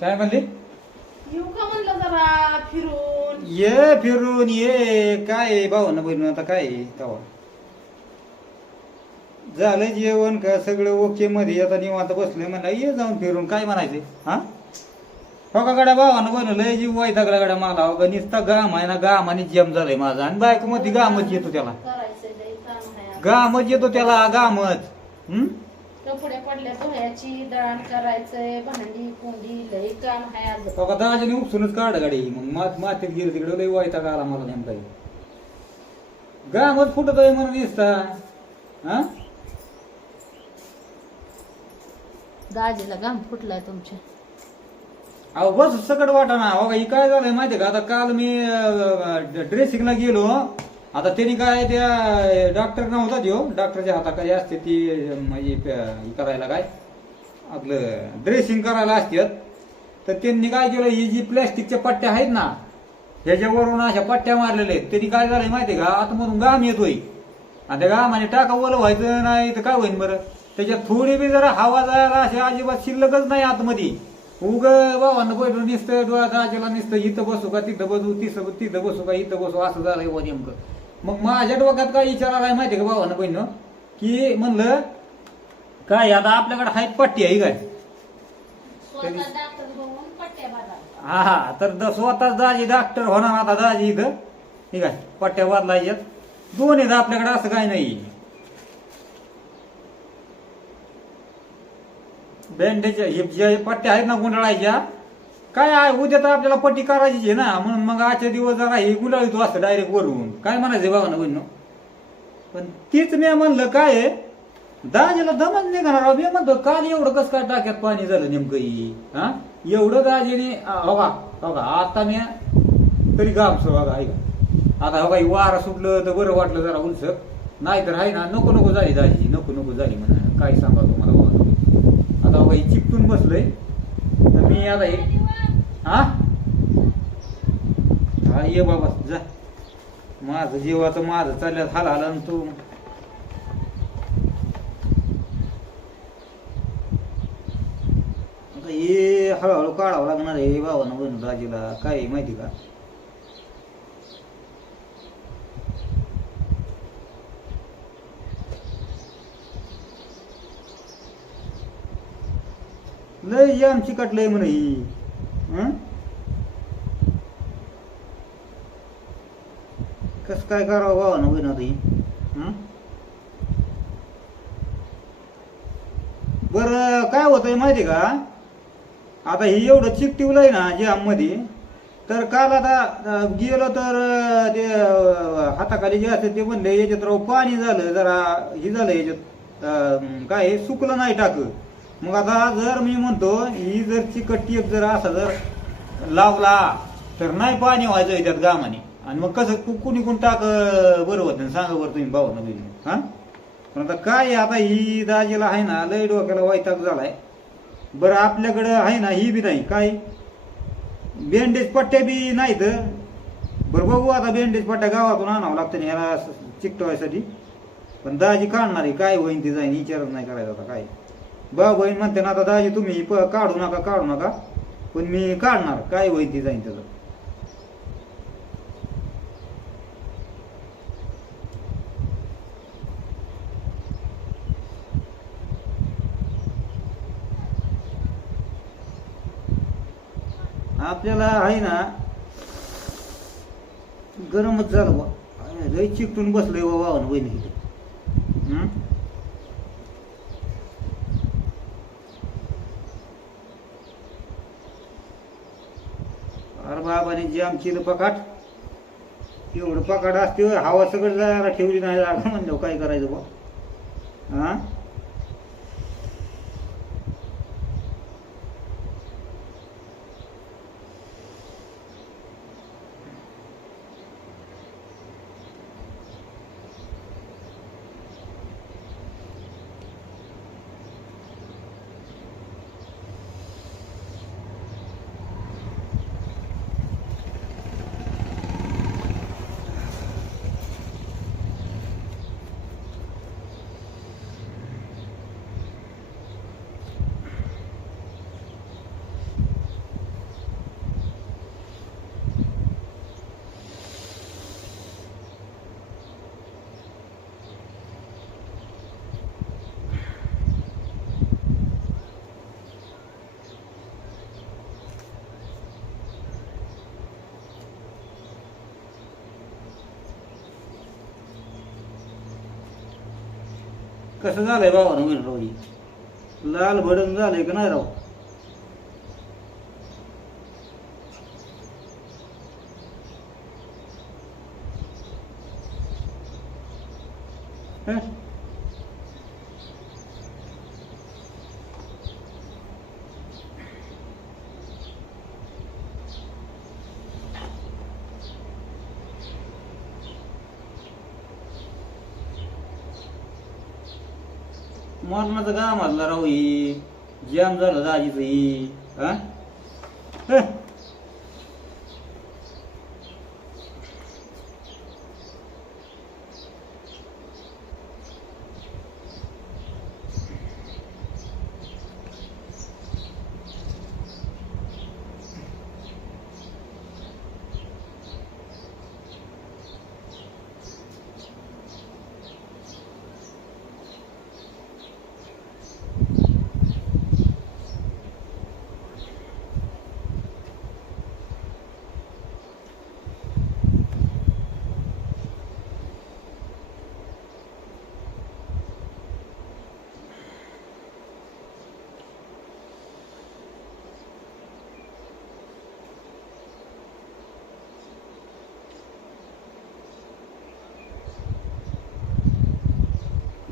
काय म्हणली? येऊ का म्हणलं जरा फिरून? ये फिरून ये. काय भाऊ ना बहिण आता काय तवा? झालं जेवण का? सगळं ओके मध्ये. आता निवांत बसलोय म्हणलं ये जाऊन फिरून. काय म्हणायचे हा? हो का गड्या? भावानं बहिण लय जीव वाईटागला गड्या मला हो का नुसता गाम आहे ना गाम आणि जेम झालंय माझा. आणि बायको मध्ये गामच येतो त्याला. करायचं लय काम आहे गामच येतो त्याला गामच हम्म? कपडे पडल्या धुयाची दळण करायचंय भांडी कुंडी लय काम आहे आज. हो का दाजीने उपसूनच काढ गाडी? मग मात मातीत गेली तिकडे लय आला मला नेमका. गामच फुटत आहे म्हणून दिसता? हा? दाजीला घाम फुटलाय तुमच्या. अहो बस सकट वाटा ना अहो ही काय झालंय माहितीये का? आता काल मी ड्रेसिंगला गेलो. आता त्यांनी काय त्या डॉक्टर नव्हता देऊ डॉक्टरच्या हाताखाली असते ती म्हणजे प- करायला काय? आपलं ड्रेसिंग करायला असतात तर त्यांनी काय केलं ही जी प्लॅस्टिकच्या पट्ट्या आहेत ना ह्याच्यावरून अशा पट्ट्या मारलेल्या आहेत. त्यांनी काय झालंय माहितीये का? आतमधून घाम येतोय. आणि त्या घामाने टाका ओलं व्हायचं नाही तर काय होईन बरं? त्याच्यात थोडी बी जरा हवा जायला अशी अजिबात शिल्लकच नाही आतमध्ये. उग बाबांना बैठून निसतं डोळ्यात आजीला निसतं इथं बसू का तिथं बसू तिथं तिथं बसू का इथं बसू असं झालंय बुवा नेमकं. मग माझ्या डोक्यात काय विचार आलाय माहितीये का भावानं बहिण की म्हणलं काय आता आपल्याकडे आहेत पट्टी आहे काय? स्वतः डॉक्टर बघून पट्ट्या बांधा हा हा. तर द- स्वतःच दाजी डॉक्टर होणार आता दाजी इथं. ठीक आहे पट्ट्या बदलायच्यात. दोन आहेत आपल्याकडे असं काय नाही. बँडेज हे जे पट्ट्या आहेत ना गुंडाळायच्या काय आहे? उद्या तर आपल्याला पट्टी करायचीच आहे ना. म्हणून मग आजच्या दिवस जरा हे गुंडाळीतो असं डायरेक्ट वरून. काय म्हणायचं बाबा ना बहिण पण तीच मी म्हणलं काय आहे? दाजीला दमच निघणार राव. मी म्हणतो काल एवढं कसं काय टाक्यात पाणी झालं नेमकं ही? हा? एवढं दाजीने आ, हो का? हो का? आता मी तरी गामसो बघा ऐका. आता हो का ही वारा सुटलं तर बरं वाटलं जरा उंच. नाहीतर आहे ना नको नको झाली दाजी. नको नको झाली म्हणा. काय सांगा तुम्हाला बाबा आता हो का ही चिकटून बसलंय. तर मी आता हे हा? हा ये बाबा जा. माझं जीवाचं माझं चालल्यात हाल आला ना तू हे हळूहळू काढावं लागणार आहे भावानं बहिण राजीला काय माहिती का? लय आमची कटलंय म्हणे कस काय करावं भावा ना होईना ही? हं? काय होतंय माहिती का? आता हे एवढं चिकटिवलंय ना जाममध्ये तर काल आता गेलो तर ते हाताखाली जे असते ते म्हणले याच्यात राव पाणी झालं जरा हे झालं याच्यात काय हे सुकलं नाही टाक. मग आता जर मी म्हणतो ही जर चिकट टेप जर असा जर लावला तर नाही पाणी व्हायचं त्यात गामाने. आणि मग कसं कुणी कोण टाक बरं होतं सांगा बरं तुम्ही भाऊ ना हा? पण आता काय आता ही दाजीला आहे ना लय डोक्याला वैताग झालाय. बरं आपल्याकडं आहे ना ही बी नाही. काय? बेंडेज पट्ट्या बी नाहीत. बरं बघू आता बेंडेज पट्ट्या गावातून आणावं लागतं ना ह्याला असं चिकटवायसाठी. पण दाजी काढणार आहे काय होईन ती जाईन विचारच नाही करायचा आता काय. बा बहीण म्हणते ना आता दाजी तुम्ही प- काढू नका काढू नका. पण मी काढणार काय होईल ती जाईन त्याचं. आपल्याला आहे ना गरमच झालं बा लय चिकटून बसलोय बाबा वाहन बहिणी अरे बाबाने जे आमची पकाट एवढं पकाट असते हवा सगळं जरा ठेवली नाही लागलं म्हणलं काय करायचं बा? हा? कसं झालंय भावानं म्हणून ही लाल भडंग झालंय का नाही राव हं? मरणाचं का मारला राहू ही. जाम झालं दाजीच ही? हा?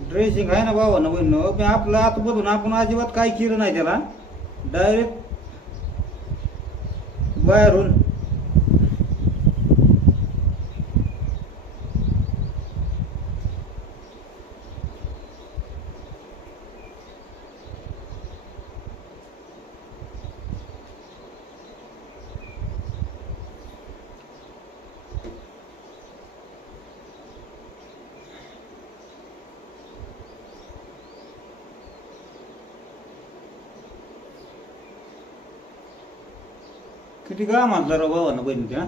ड्रेसिंग आहे ना भावा ना बहिण मी आपलं आत बघून आपण अजिबात काय केलं नाही त्याला. डायरेक्ट बाहेरून किती गाव मारला राव भावानं ना त्या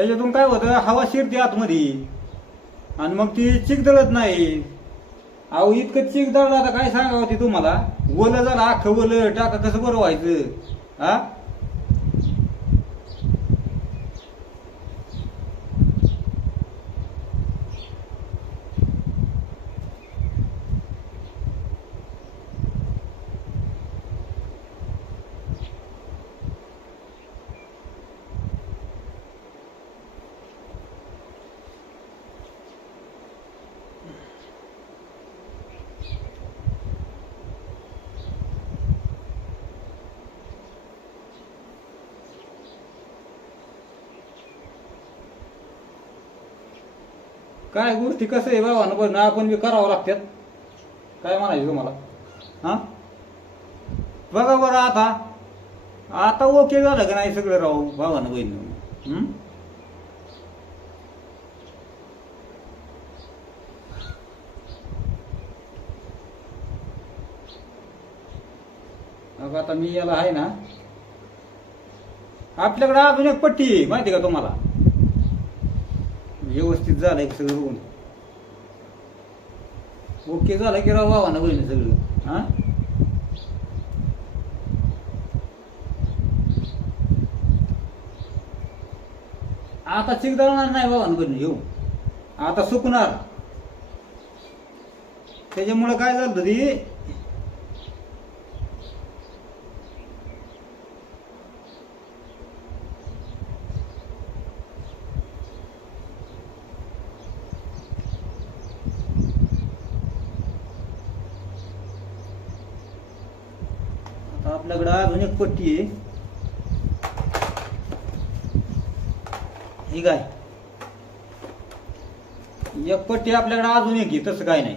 त्याच्यातून काय होतं हवा शिरते आतमध्ये. आणि मग ती चिकदळत नाही. अहो इतकं चिकदळलं आता काय सांगावं ते तुम्हाला? ओलं झालं अख्खं ओलं टाका कसं बरं व्हायचं. हा? काय गोष्टी कसं आहे बाबा पण आपण बी करावं लागतात. काय म्हणायचं तुम्हाला? हा? बघा बरं आता. आता ओके झालं का नाही सगळं राहू भावानं बहीण हं? अगं आता मी याला आहे ना आपल्याकडे अजून एक पट्टी आहे माहिती का तुम्हाला? व्यवस्थित झालं का सगळं बघून ओके झालं की राव भावानं बहिणी सगळं? हा? आता चिकदाळणार नाही भावानं बहिणी येऊ. आता सुकणार. त्याच्यामुळे काय झालं ती आपल्याकडं अजून एक पट्टी आहे. ही काय? एक पट्टी आपल्याकडे अजून एक आहे तसं काय नाही.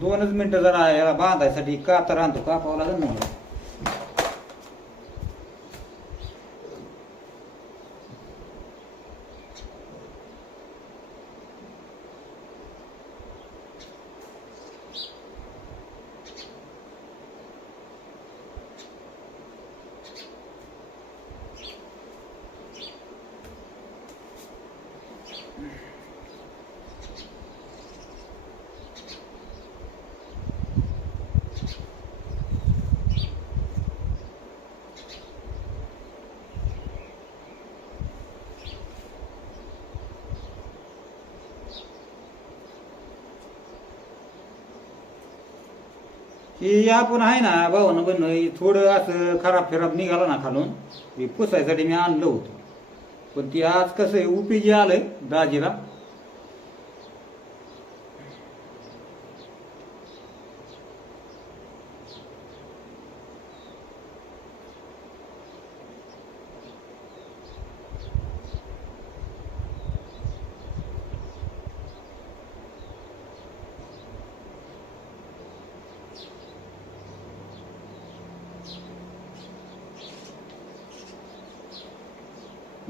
दोनच मिनिटं जरा याला बांधायसाठी कातर आणतो कापावं लागेल ना की हे आपण आहे ना भावानं बन थोडं असं खराब फिराब निघाला ना खालून हे पुसायसाठी मी आणलं होतं. पण ती आज कसं आहे उपीजी आलं दाजीला.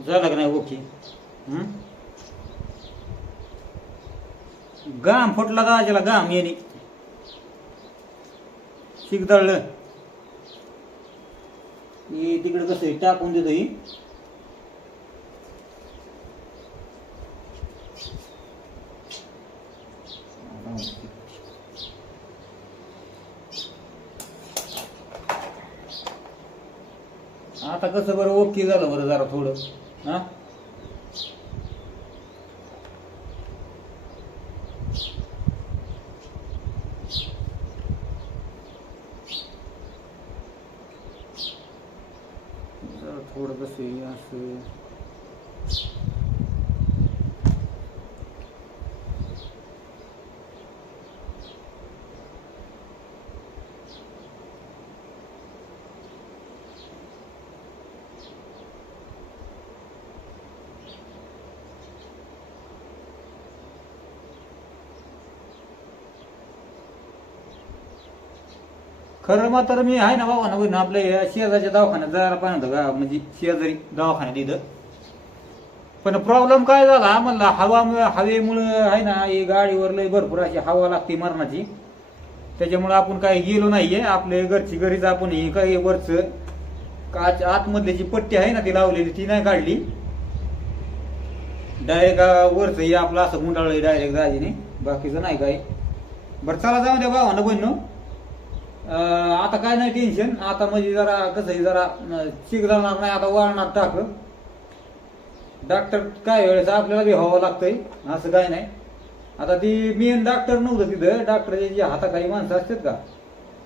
झालं का नाही ओके हं? गाम फुटला दाजीला गाम येणे शिकदळलं हे तिकडे कसं आहे, टाकून देतो ही आता कसं बरं ओके झालं बरं जरा थोडं हा जरा थोडं कसं आहे, असं खरं मात्र मी आहे ना बाबा ना आपल्या या शेजारच्या दवाखान्यात जायला पाहिजे होतं का? म्हणजे शेजारी दवाखान्यात इथं. पण प्रॉब्लेम काय झाला? म्हणला हवा हवेमुळं आहे ना हे गाडीवर लय भरपूर अशी हवा लागते मरणाची. त्याच्यामुळे आपण काही गेलो नाहीये. आपले घरची घरीच आपण हे काही वरच काच आतमधली जी पट्टी आहे ना ती लावलेली ती नाही काढली. डायरेक्ट वरच हे आपलं असं गुंडाळलं डायरेक्ट दाजीने. बाकीचं नाही काय बरं चला जाऊ द्या भावानं ना अं, आता काय नाही टेन्शन आता म्हणजे जरा कसं जरा चिक जाणार नाही आता वाळणार टाक डॉक्टर काय वेळेस आपल्याला बी व्हावं लागतंय असं काय नाही. आता ती मेन डॉक्टर नव्हतं तिथं. डॉक्टरची जी हाता हाताखाली माणसं असतात का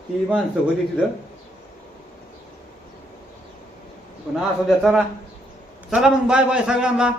ती माणसं होती तिथं. पण असं द्या चला. चला मग बाय बाय सगळ्यांना.